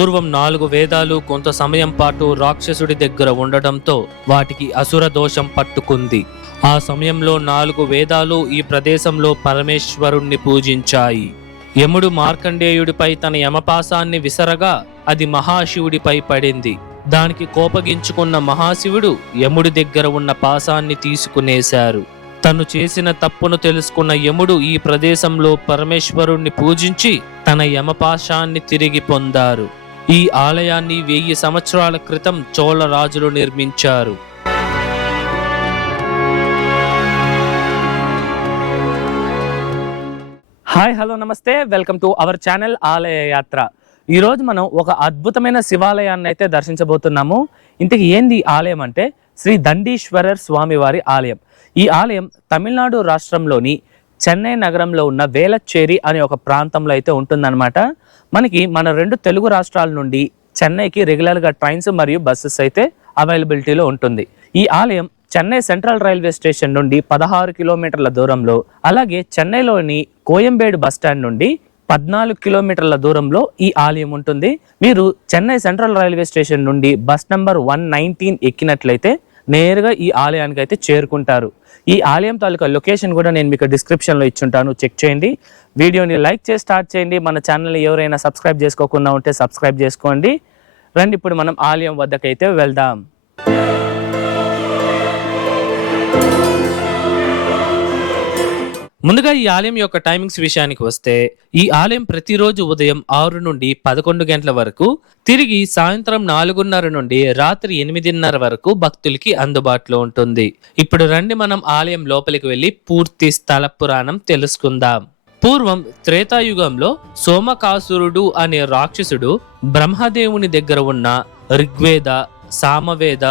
పూర్వం 4 వేదాలు కొంత సమయం పాటు రాక్షసుడి దగ్గర ఉండటంతో వాటికి అసుర దోషం పట్టుకుంది. ఆ సమయంలో 4 వేదాలు ఈ ప్రదేశంలో పరమేశ్వరుణ్ణి పూజించాయి. యముడు మార్కండేయుడిపై తన యమపాశాన్ని విసరగా అది మహాశివుడిపై పడింది. దానికి కోపగించుకున్న మహాశివుడు యముడి దగ్గర ఉన్న పాశాన్ని తీసుకునేశారు. తను చేసిన తప్పును తెలుసుకున్న యముడు ఈ ప్రదేశంలో పరమేశ్వరుణ్ణి పూజించి తన యమపాశాన్ని తిరిగి పొందారు. ఈ ఆలయాన్ని 1000 సంవత్సరాల క్రితం చోళ రాజులు నిర్మించారు. హాయ్, హలో, నమస్తే, వెల్కమ్ టు అవర్ ఛానల్ ఆలయ యాత్ర. ఈరోజు మనం ఒక అద్భుతమైన శివాలయాన్ని అయితే దర్శించబోతున్నాము. ఇంతకీ ఏంది ఆలయం అంటే శ్రీ దండీశ్వరర్ స్వామివారి ఆలయం. ఈ ఆలయం తమిళనాడు రాష్ట్రంలోని చెన్నై నగరంలో ఉన్న వేలచ్చేరి అనే ఒక ప్రాంతంలో అయితే ఉంటుందన్నమాట. మనకి మన 2 తెలుగు రాష్ట్రాల నుండి చెన్నైకి రెగ్యులర్గా ట్రైన్స్ మరియు బస్సెస్ అయితే అవైలబిలిటీలో ఉంటుంది. ఈ ఆలయం చెన్నై సెంట్రల్ రైల్వే స్టేషన్ నుండి 16 కిలోమీటర్ల దూరంలో, అలాగే చెన్నైలోని కోయంబేడు బస్టాండ్ నుండి 14 కిలోమీటర్ల దూరంలో ఈ ఆలయం ఉంటుంది. మీరు చెన్నై సెంట్రల్ రైల్వే స్టేషన్ నుండి బస్ నంబర్ 119 ఎక్కినట్లయితే నేరుగా ఈ ఆలయానికి అయితే చేరుకుంటారు. ఈ ఆలయం తాలూకా లొకేషన్ కూడా నేను మీకు డిస్క్రిప్షన్లో ఇచ్చుంటాను, చెక్ చేయండి. వీడియోని లైక్ చేసి స్టార్ట్ చేయండి. మన ఛానల్ని ఎవరైనా సబ్స్క్రైబ్ చేసుకోకుండా ఉంటే సబ్స్క్రైబ్ చేసుకోండి. రండి, ఇప్పుడు మనం ఆలయం వద్దకైతే వెళ్దాం. ముందుగా ఈ ఆలయం యొక్క టైమింగ్స్ విషయానికి వస్తే, ఈ ఆలయం ప్రతిరోజు ఉదయం 6 నుండి 11 గంటల వరకు, తిరిగి సాయంత్రం 4:30 నుండి రాత్రి 8:30 వరకు భక్తులకి అందుబాటులో ఉంటుంది. ఇప్పుడు రండి, మనం ఆలయం లోపలికి వెళ్ళి పూర్తి స్థల పురాణం తెలుసుకుందాం. పూర్వం త్రేతాయుగంలో సోమకాసురుడు అనే రాక్షసుడు బ్రహ్మదేవుని దగ్గర ఉన్న ఋగ్వేద, సామవేద,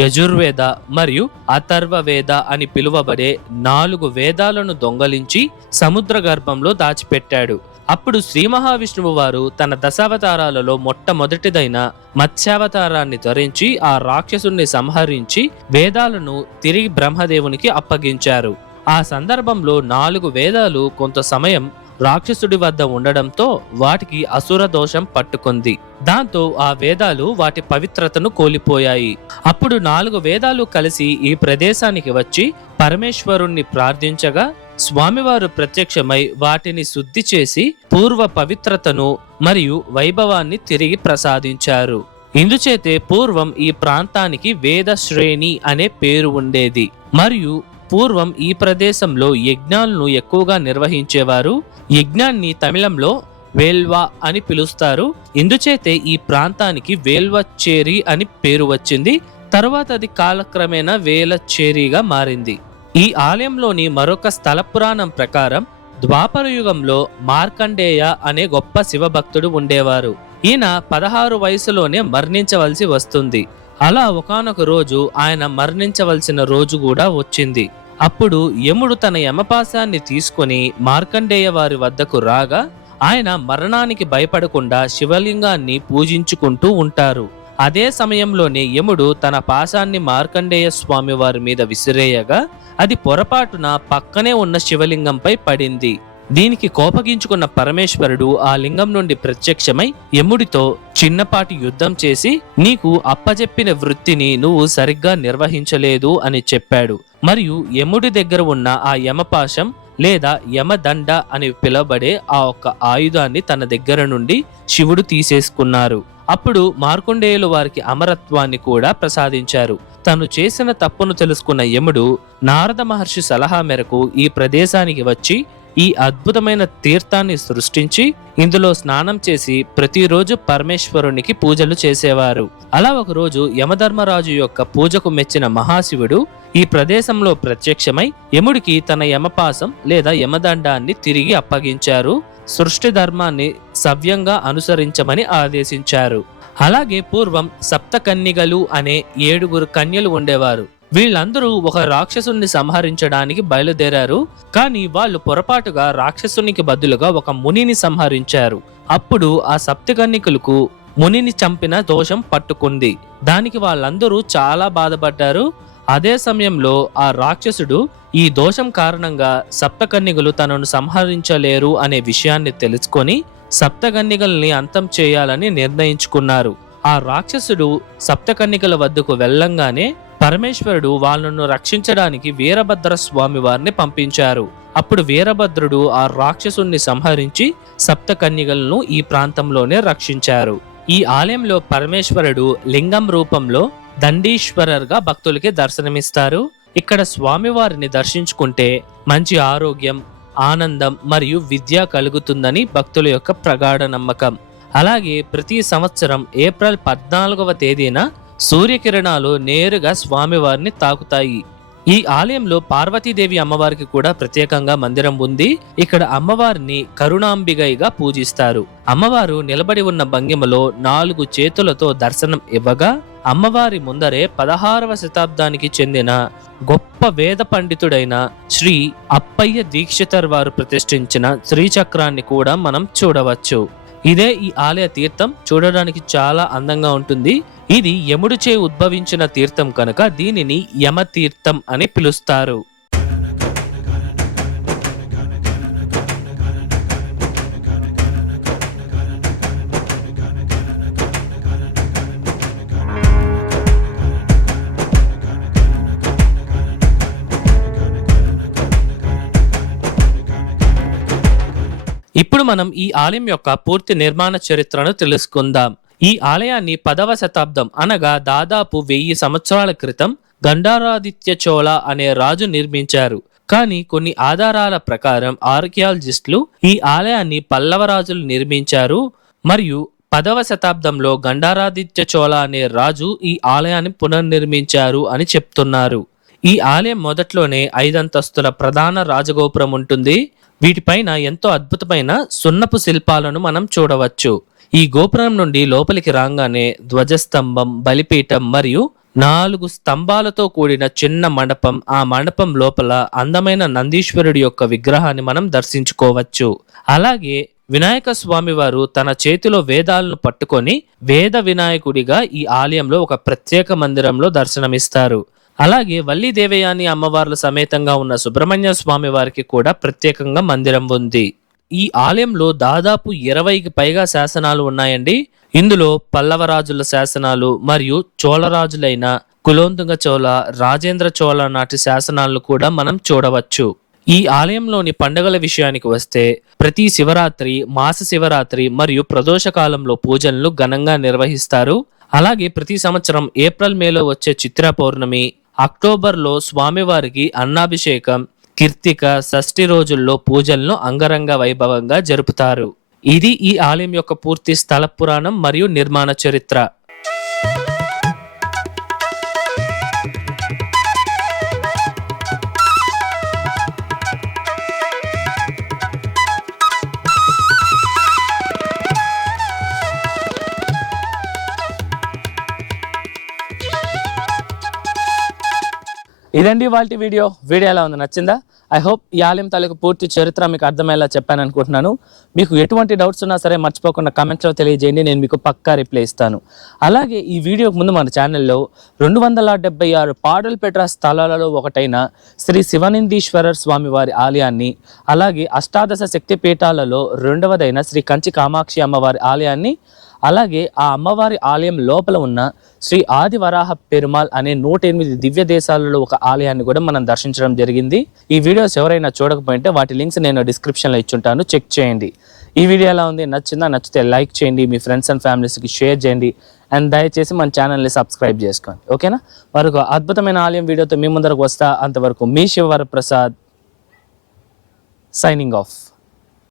యజుర్వేద మరియు అథర్వ వేద అని పిలువబడే 4 వేదాలను దొంగలించి సముద్ర గర్భంలో దాచిపెట్టాడు. అప్పుడు శ్రీ మహావిష్ణువు వారు తన దశావతారాలలో మొట్టమొదటిదైన మత్స్యావతారాన్ని ధరించి ఆ రాక్షసుని సంహరించి వేదాలను తిరిగి బ్రహ్మదేవునికి అప్పగించారు. ఆ సందర్భంలో 4 వేదాలు కొంత సమయం రాక్షసుడి వద్ద ఉండడంతో వాటికి అసుర దోషం పట్టుకుంది. దాంతో ఆ వేదాలు వాటి పవిత్రతను కోల్పోయాయి. అప్పుడు 4 వేదాలు కలిసి ఈ ప్రదేశానికి వచ్చి పరమేశ్వరుణ్ణి ప్రార్థించగా స్వామివారు ప్రత్యక్షమై వాటిని శుద్ధి చేసి పూర్వ పవిత్రతను మరియు వైభవాన్ని తిరిగి ప్రసాదించారు. ఇందుచేతే పూర్వం ఈ ప్రాంతానికి వేద శ్రేణి అనే పేరు ఉండేది. మరియు పూర్వం ఈ ప్రదేశంలో యజ్ఞాలను ఎక్కువగా నిర్వహించేవారు. యజ్ఞాన్ని తమిళంలో వేల్వా అని పిలుస్తారు. ఇందుచేతే ఈ ప్రాంతానికి వేల్వచ్చేరి అని పేరు వచ్చింది. తరువాత అది కాలక్రమేణా వేలచ్చేరిగా మారింది. ఈ ఆలయంలోని మరొక స్థల పురాణం ప్రకారం ద్వాపర యుగంలో మార్కండేయ అనే గొప్ప శివభక్తుడు ఉండేవారు. ఈయన 16 వయసులోనే మరణించవలసి వస్తుంది. అలా ఒకానొక రోజు ఆయన మరణించవలసిన రోజు కూడా వచ్చింది. అప్పుడు యముడు తన యమపాశాన్ని తీసుకుని మార్కండేయ వారి వద్దకు రాగా ఆయన మరణానికి భయపడకుండా శివలింగాన్ని పూజించుకుంటూ ఉంటారు. అదే సమయంలోనే యముడు తన పాశాన్ని మార్కండేయ స్వామి వారి మీద విసిరేయగా అది పొరపాటున పక్కనే ఉన్న శివలింగంపై పడింది. దీనికి కోపగించుకున్న పరమేశ్వరుడు ఆ లింగం నుండి ప్రత్యక్షమై యముడితో చిన్నపాటి యుద్ధం చేసి నీకు అప్పజెప్పిన వృత్తిని నువ్వు సరిగ్గా నిర్వహించలేదు అని చెప్పాడు. మరియు యముడి దగ్గర ఉన్న ఆ యమపాశం లేదా యమదండ అని పిలువబడే ఆ ఒక్క ఆయుధాన్ని తన దగ్గర నుండి శివుడు తీసేసుకున్నారు. అప్పుడు మార్కండేయులు వారికి అమరత్వాన్ని కూడా ప్రసాదించారు. తను చేసిన తప్పును తెలుసుకున్న యముడు నారద మహర్షి సలహా మేరకు ఈ ప్రదేశానికి వచ్చి ఈ అద్భుతమైన తీర్థాన్ని సృష్టించి ఇందులో స్నానం చేసి ప్రతిరోజు పరమేశ్వరునికి పూజలు చేసేవారు. అలా ఒకరోజు యమధర్మరాజు యొక్క పూజకు మెచ్చిన మహాశివుడు ఈ ప్రదేశంలో ప్రత్యక్షమై యముడికి తన యమపాసం లేదా యమదండాన్ని తిరిగి అప్పగించారు. సృష్టి ధర్మాన్ని సవ్యంగా అనుసరించమని ఆదేశించారు. అలాగే పూర్వం సప్తకన్యగలు అనే 7 కన్యలు ఉండేవారు. వీళ్ళందరూ ఒక రాక్షసుని సంహరించడానికి బయలుదేరారు. కానీ వాళ్ళు పొరపాటుగా రాక్షసునికి బదులుగా ఒక మునిని సంహరించారు. అప్పుడు ఆ సప్తకన్యకులకు మునిని చంపిన దోషం పట్టుకుంది. దానికి వాళ్ళందరూ చాలా బాధపడ్డారు. అదే సమయంలో ఆ రాక్షసుడు ఈ దోషం కారణంగా సప్తకన్యకులు తనను సంహరించలేరు అనే విషయాన్ని తెలుసుకొని సప్తకన్యకల్ని అంతం చేయాలని నిర్ణయించుకున్నారు. ఆ రాక్షసుడు సప్తకన్యకల వద్దకు వెళ్ళంగానే పరమేశ్వరుడు వాళ్ళను రక్షించడానికి వీరభద్ర స్వామి వారిని పంపించారు. అప్పుడు వీరభద్రుడు ఆ రాక్షసుని సంహరించి సప్తకన్యకలను ఈ ప్రాంతంలోనే రక్షించారు. ఈ ఆలయంలో పరమేశ్వరుడు లింగం రూపంలో దండీశ్వరర్గా భక్తులకి దర్శనమిస్తారు. ఇక్కడ స్వామివారిని దర్శించుకుంటే మంచి ఆరోగ్యం, ఆనందం మరియు విద్య కలుగుతుందని భక్తుల యొక్క ప్రగాఢ నమ్మకం. అలాగే ప్రతి సంవత్సరం ఏప్రిల్ 14వ తేదీన సూర్యకిరణాలు నేరుగా స్వామివారిని తాకుతాయి. ఈ ఆలయంలో పార్వతీదేవి అమ్మవారికి కూడా ప్రత్యేకంగా మందిరం ఉంది. ఇక్కడ అమ్మవారిని కరుణాంబిగైగా పూజిస్తారు. అమ్మవారు నిలబడి ఉన్న భంగిమలో 4 చేతులతో దర్శనం ఇవ్వగా అమ్మవారి ముందరే 16వ శతాబ్దానికి చెందిన గొప్ప వేద పండితుడైన శ్రీ అప్పయ్య దీక్షితర్ వారు ప్రతిష్ఠించిన శ్రీచక్రాన్ని కూడా మనం చూడవచ్చు. ఇదే ఈ ఆలయ తీర్థం. చూడడానికి చాలా అందంగా ఉంటుంది. ఇది యముడిచే ఉద్భవించిన తీర్థం కనుక దీనిని యమతీర్థం అని పిలుస్తారు. ఇప్పుడు మనం ఈ ఆలయం యొక్క పూర్తి నిర్మాణ చరిత్రను తెలుసుకుందాం. ఈ ఆలయాన్ని 10వ శతాబ్దం అనగా దాదాపు 1000 సంవత్సరాల క్రితం గండారాదిత్య చోళ అనే రాజు నిర్మించారు. కానీ కొన్ని ఆధారాల ప్రకారం ఆర్కియాలజిస్టులు ఈ ఆలయాన్ని పల్లవ రాజులు నిర్మించారు మరియు 10వ శతాబ్దంలో గండారాదిత్య చోళ అనే రాజు ఈ ఆలయాన్ని పునర్నిర్మించారు అని చెప్తున్నారు. ఈ ఆలయం మొదట్లోనే 5 అంతస్తుల ప్రధాన రాజగోపురం ఉంటుంది. వీటిపైన ఎంతో అద్భుతమైన సున్నపు శిల్పాలను మనం చూడవచ్చు. ఈ గోపురం నుండి లోపలికి రాగానే ధ్వజస్తంభం, బలిపీఠం మరియు 4 స్తంభాలతో కూడిన చిన్న మండపం, ఆ మండపం లోపల అందమైన నందీశ్వరుడి యొక్క విగ్రహాన్ని మనం దర్శించుకోవచ్చు. అలాగే వినాయక స్వామి వారు తన చేతిలో వేదాలను పట్టుకొని వేద వినాయకుడిగా ఈ ఆలయంలో ఒక ప్రత్యేక మందిరంలో దర్శనమిస్తారు. అలాగే వల్లి దేవయాని అమ్మవార్ల సమేతంగా ఉన్న సుబ్రహ్మణ్య స్వామి వారికి కూడా ప్రత్యేకంగా మందిరం ఉంది. ఈ ఆలయంలో దాదాపు 20కి పైగా శాసనాలు ఉన్నాయండి. ఇందులో పల్లవరాజుల శాసనాలు మరియు చోళరాజులైన కులోత్తుంగ చోళ, రాజేంద్ర చోళ నాటి శాసనాలను కూడా మనం చూడవచ్చు. ఈ ఆలయంలోని పండుగల విషయానికి వస్తే ప్రతి శివరాత్రి, మాస శివరాత్రి మరియు ప్రదోష కాలంలో పూజలను ఘనంగా నిర్వహిస్తారు. అలాగే ప్రతి సంవత్సరం ఏప్రిల్ మేలో వచ్చే చిత్ర పౌర్ణమి, అక్టోబర్లో స్వామివారికి అన్నాభిషేకం, కీర్తిక, షష్ఠి రోజుల్లో పూజలను అంగరంగ వైభవంగా జరుపుతారు. ఇది ఈ ఆలయం యొక్క పూర్తి స్థల పురాణం మరియు నిర్మాణ చరిత్ర. ఇదండి వాళ్ళ వీడియో ఎలా ఉంది, నచ్చిందా? ఐ హోప్ ఈ ఆలయం తాలూకు పూర్తి చరిత్ర మీకు అర్థమయ్యేలా చెప్పాను అనుకుంటున్నాను. మీకు ఎటువంటి డౌట్స్ ఉన్నా సరే మర్చిపోకుండా కమెంట్స్లో తెలియజేయండి, నేను మీకు పక్కా రిప్లై ఇస్తాను. అలాగే ఈ వీడియోకి ముందు మన ఛానల్లో 276 పాడల్పేట స్థలాలలో ఒకటైన శ్రీ శివనందీశ్వరర్ స్వామివారి ఆలయాన్ని, అలాగే అష్టాదశ శక్తి పీఠాలలో 2వదైన శ్రీ కంచి కామాక్షి అమ్మవారి ఆలయాన్ని, అలాగే ఆ అమ్మవారి ఆలయం లోపల ఉన్న శ్రీ ఆదివరాహ పెరుమాల్ అనే 108 దివ్య దేశాలలో ఒక ఆలయాన్ని కూడా మనం దర్శించడం జరిగింది. ఈ వీడియోస్ ఎవరైనా చూడకపోయింటే వాటి లింక్స్ నేను డిస్క్రిప్షన్లో ఇచ్చుంటాను, చెక్ చేయండి. ఈ వీడియో ఎలా ఉంది, నచ్చిందా? నచ్చితే లైక్ చేయండి, మీ ఫ్రెండ్స్ అండ్ ఫ్యామిలీస్కి షేర్ చేయండి, అండ్ దయచేసి మన ఛానల్ని సబ్స్క్రైబ్ చేసుకోండి. ఓకేనా? మరొక అద్భుతమైన ఆలయం వీడియోతో మీ ముందరకు వస్తా. అంతవరకు మీ శివవరప్రసాద్ సైనింగ్ ఆఫ్.